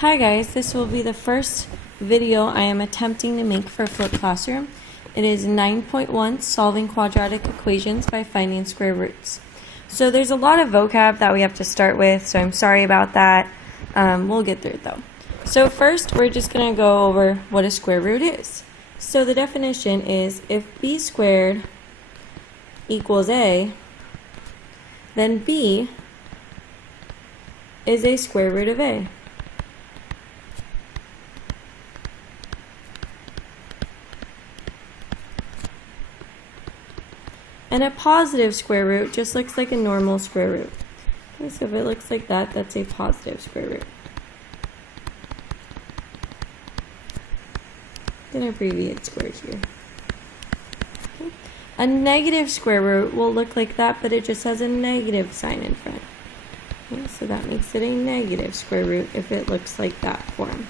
Hi guys, this will be the first video I am attempting to make for Flip Classroom. It is 9.1 Solving Quadratic Equations by Finding Square Roots. So there's a lot of vocab that we have to start with, so I'm sorry about that. We'll get through it though. So first we're just going to go over what a square root is. So the definition is if b squared equals a, then b is a square root of a. And a positive square root just looks like a normal square root. Okay, so if it looks like that, that's a positive square root. I'm going to abbreviate squares here. Okay. A negative square root will look like that, but it just has a negative sign in front. Okay, so that makes it a negative square root if it looks like that form.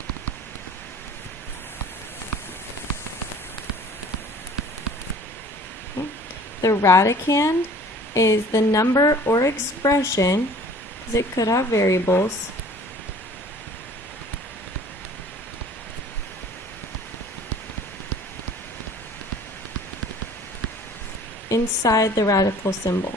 The radicand is the number or expression, because it could have variables, inside the radical symbol.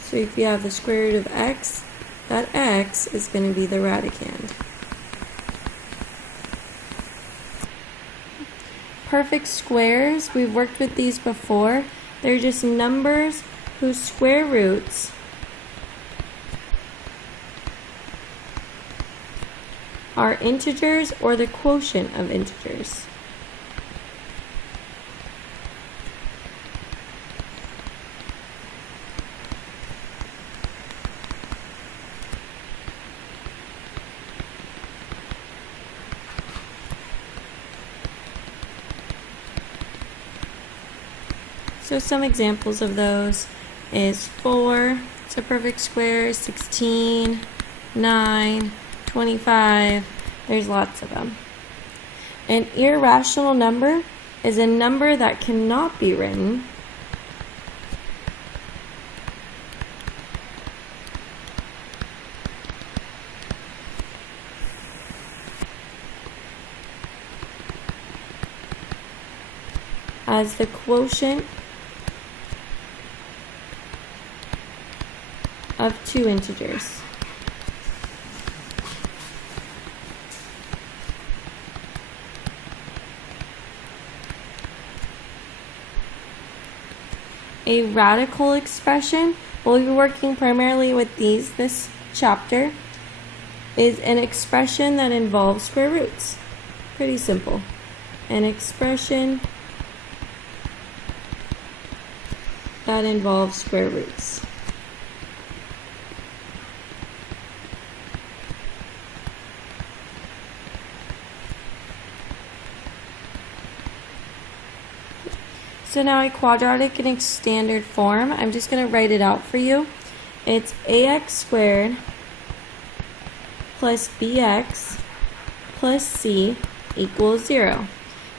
So if you have the square root of x, that x is going to be the radicand. Perfect squares, we've worked with these before. They're just numbers whose square roots are integers or the quotient of integers. So some examples of those is 4, it's a perfect square, 16, 9, 25, there's lots of them. An irrational number is a number that cannot be written as the quotient of two integers. A radical expression, we'll be working primarily with these this chapter, is an expression that involves square roots. Pretty simple. An expression that involves square roots. So now a quadratic in its standard form, I'm just going to write it out for you. It's ax squared plus bx plus c equals 0.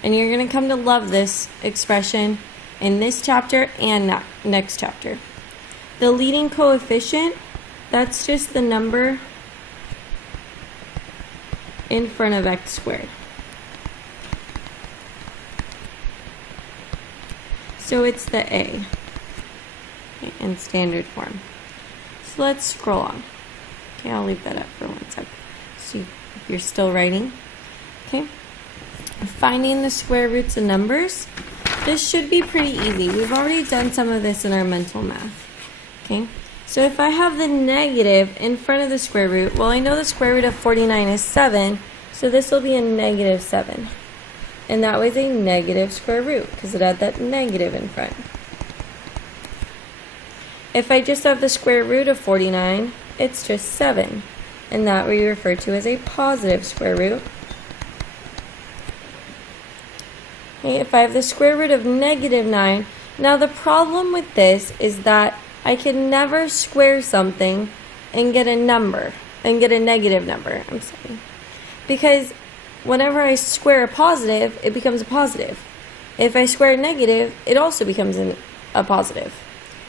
And you're going to come to love this expression in this chapter and next chapter. The leading coefficient, that's just the number in front of x squared. So it's the a, okay, in standard form. So let's scroll on. Okay, I'll leave that up for 1 second. See if you're still writing. Okay. Finding the square roots of numbers. This should be pretty easy. We've already done some of this in our mental math. Okay. So if I have the negative in front of the square root, well, I know the square root of 49 is 7, so this will be a negative 7. And that was a negative square root because it had that negative in front. If I just have the square root of 49, it's just 7. And that we refer to as a positive square root. Okay, if I have the square root of negative 9, now the problem with this is that I can never square something and get a number, and get a negative number. I'm sorry. Because whenever I square a positive, it becomes a positive. If I square a negative, it also becomes a positive.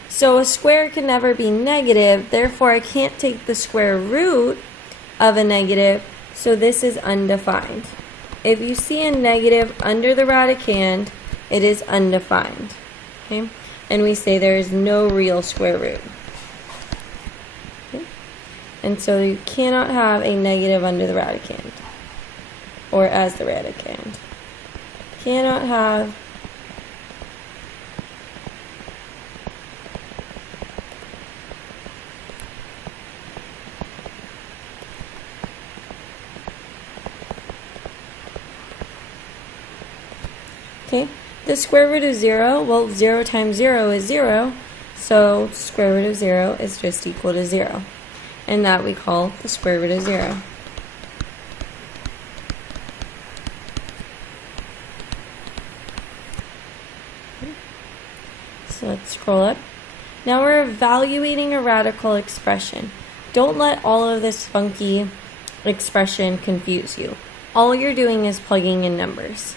So a square can never be negative, therefore I can't take the square root of a negative, so this is undefined. If you see a negative under the radicand, it is undefined. Okay? And we say there is no real square root. Okay? And so you cannot have a negative under the radicand, or as the radicand. Cannot have Okay, the square root of 0, well, 0 times 0 is 0, so square root of 0 is just equal to 0. And that we call the square root of 0. So let's scroll up. Now we're evaluating a radical expression. Don't let all of this funky expression confuse you. All you're doing is plugging in numbers.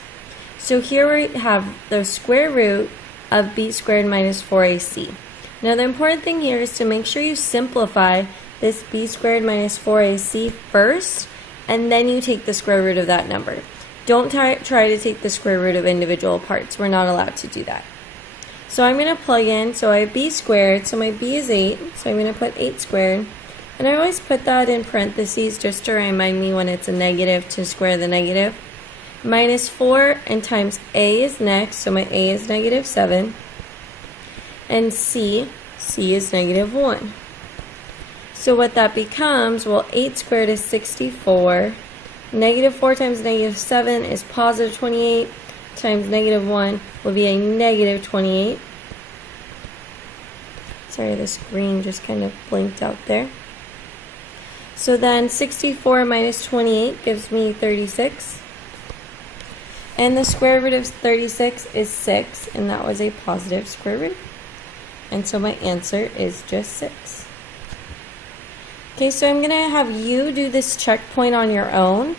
So here we have the square root of b squared minus 4ac. Now the important thing here is to make sure you simplify this b squared minus 4ac first, and then you take the square root of that number. Don't try to take the square root of individual parts. We're not allowed to do that. So I'm going to plug in, so I have b squared, so my b is 8, so I'm going to put 8 squared. And I always put that in parentheses just to remind me when it's a negative to square the negative. Minus 4 and times a is next, so my a is negative 7. And c is negative 1. So what that becomes, well, 8 squared is 64. Negative 4 times negative 7 is positive 28. Times negative 1 will be a negative 28. Sorry, this green just kind of blinked out there. So then 64 minus 28 gives me 36. And the square root of 36 is 6, and that was a positive square root. And so my answer is just 6. Okay, so I'm going to have you do this checkpoint on your own.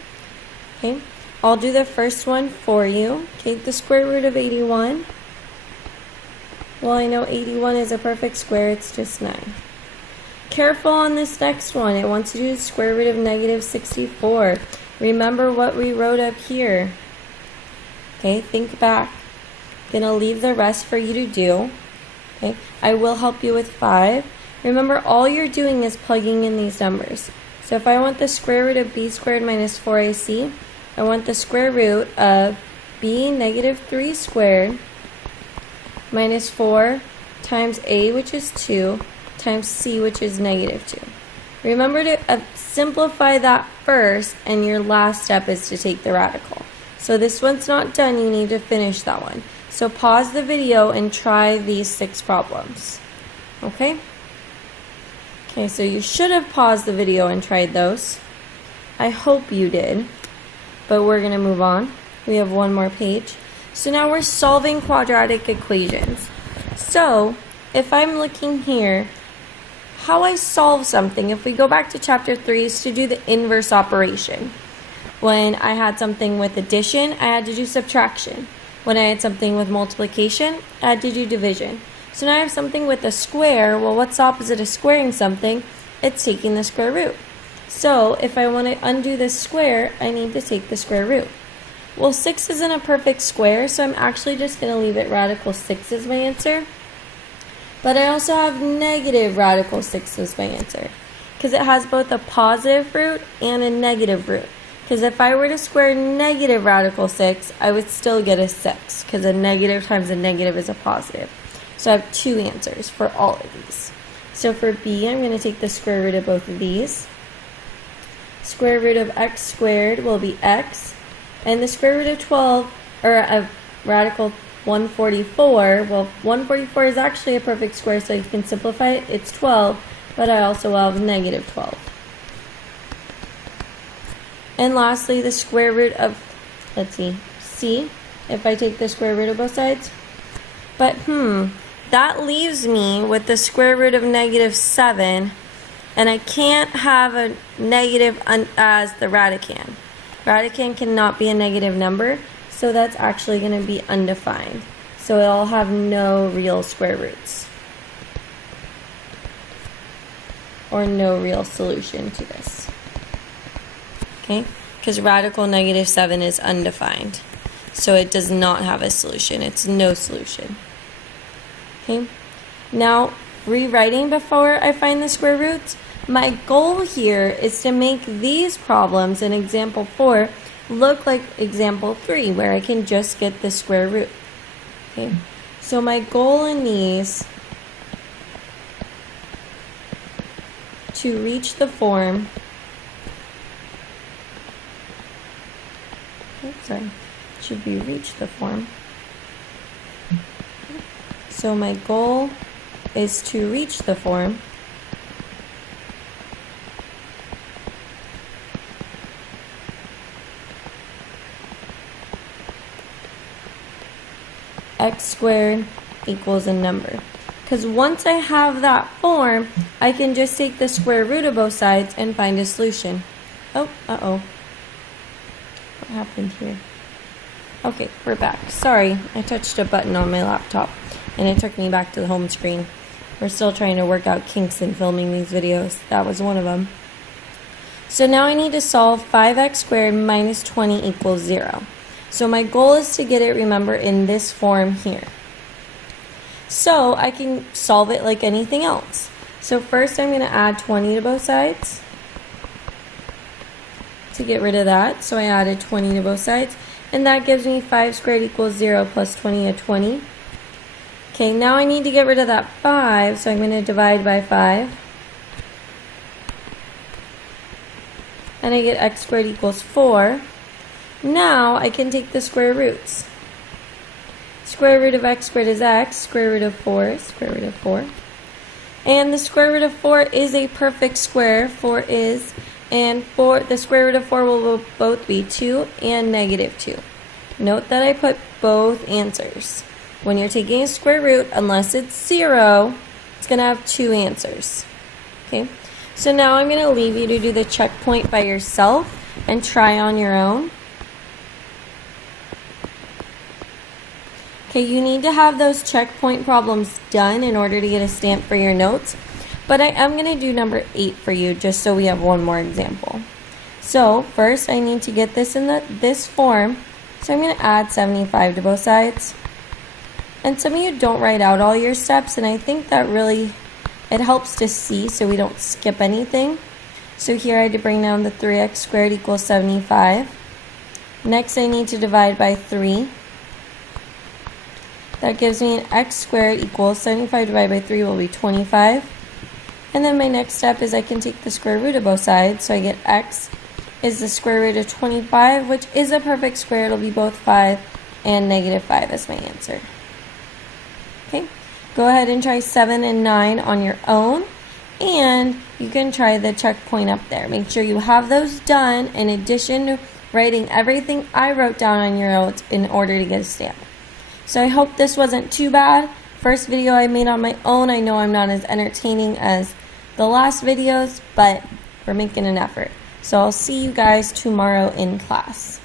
Okay, I'll do the first one for you. Okay, the square root of 81. Well, I know 81 is a perfect square, it's just 9. Careful on this next one. It wants to do the square root of negative 64. Remember what we wrote up here. Okay, think back. I'm going to leave the rest for you to do. Okay, I will help you with 5. Remember, all you're doing is plugging in these numbers. So if I want the square root of b squared minus 4ac, I want the square root of b negative 3 squared minus 4 times a, which is 2, times c, which is negative 2. Remember to simplify that first, and your last step is to take the radical. So this one's not done, you need to finish that one. So pause the video and try these 6 problems. Okay? Okay, so you should have paused the video and tried those. I hope you did. But we're going to move on. We have one more page. So now we're solving quadratic equations. So if I'm looking here, how I solve something, if we go back to chapter 3, is to do the inverse operation. When I had something with addition, I had to do subtraction. When I had something with multiplication, I had to do division. So now I have something with a square. Well, what's the opposite of squaring something? It's taking the square root. So if I want to undo this square, I need to take the square root. Well, 6 isn't a perfect square, so I'm actually just going to leave it radical 6 as my answer. But I also have negative radical 6 as my answer, because it has both a positive root and a negative root. Because if I were to square negative radical 6, I would still get a 6, because a negative times a negative is a positive. So I have 2 answers for all of these. So for b, I'm going to take the square root of both of these. Square root of x squared will be x. And the square root of 12, or of radical 144, well, 144 is actually a perfect square, so you can simplify it. It's 12, but I also will have negative 12. And lastly, the square root of, let's see, c, if I take the square root of both sides. But, that leaves me with the square root of negative 7, and I can't have a negative as the radicand. Radicand cannot be a negative number, so that's actually going to be undefined. So it'll have no real square roots, or no real solution to this. Okay, because radical -7 is undefined, so it does not have a solution. It's no solution. Okay, now rewriting before I find the square roots, my goal here is to make these problems in example 4 look like example 3, where I can just get the square root. Okay, so my goal in these to reach the form, should be reach the form. So my goal is to reach the form x squared equals a number. Because once I have that form, I can just take the square root of both sides and find a solution. Oh, uh-oh. What happened here? Okay, we're back. Sorry, I touched a button on my laptop and it took me back to the home screen. We're still trying to work out kinks in filming these videos. That was one of them. So now I need to solve 5x squared minus 20 equals 0. So my goal is to get it, remember, in this form here. So I can solve it like anything else. So first I'm going to add 20 to both sides to get rid of that. So I added 20 to both sides, and that gives me 5 squared equals 0 plus 20 at 20. Okay, now I need to get rid of that 5, so I'm going to divide by 5. And I get x squared equals 4. Now I can take the square roots. Square root of x squared is x, square root of 4 is square root of 4. And the square root of 4 is a perfect square, 4 is, and the square root of 4 will both be 2 and -2. Note that I put both answers. When you're taking a square root, unless it's 0, it's going to have 2 answers. Okay, so now I'm going to leave you to do the checkpoint by yourself and try on your own. Okay, you need to have those checkpoint problems done in order to get a stamp for your notes. But I am going to do number 8 for you just so we have one more example. So first I need to get this in this form. So I'm going to add 75 to both sides. And some of you don't write out all your steps, and I think that really, it helps to see so we don't skip anything. So here I had to bring down the 3x squared equals 75. Next I need to divide by 3. That gives me an x squared equals 75 divided by 3 will be 25. And then my next step is I can take the square root of both sides. So I get x is the square root of 25, which is a perfect square. It'll be both 5 and -5 as my answer. Okay, go ahead and try 7 and 9 on your own. And you can try the checkpoint up there. Make sure you have those done in addition to writing everything I wrote down on your notes in order to get a stamp. So I hope this wasn't too bad. First video I made on my own. I know I'm not as entertaining as the last videos, but we're making an effort. So I'll see you guys tomorrow in class.